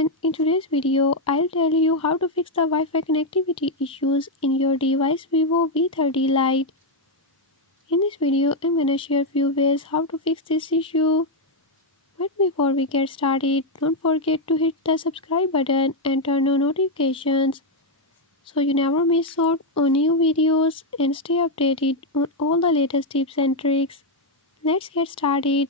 everyone, in today's video I'll tell you how to fix the Wi-Fi connectivity issues in your device Vivo V30 Lite. In this video I'm gonna share few ways how to fix this issue. But before we get started, don't forget to hit the subscribe button and turn on notifications so you never miss out on new videos and stay updated on all the latest tips and tricks. Let's get started.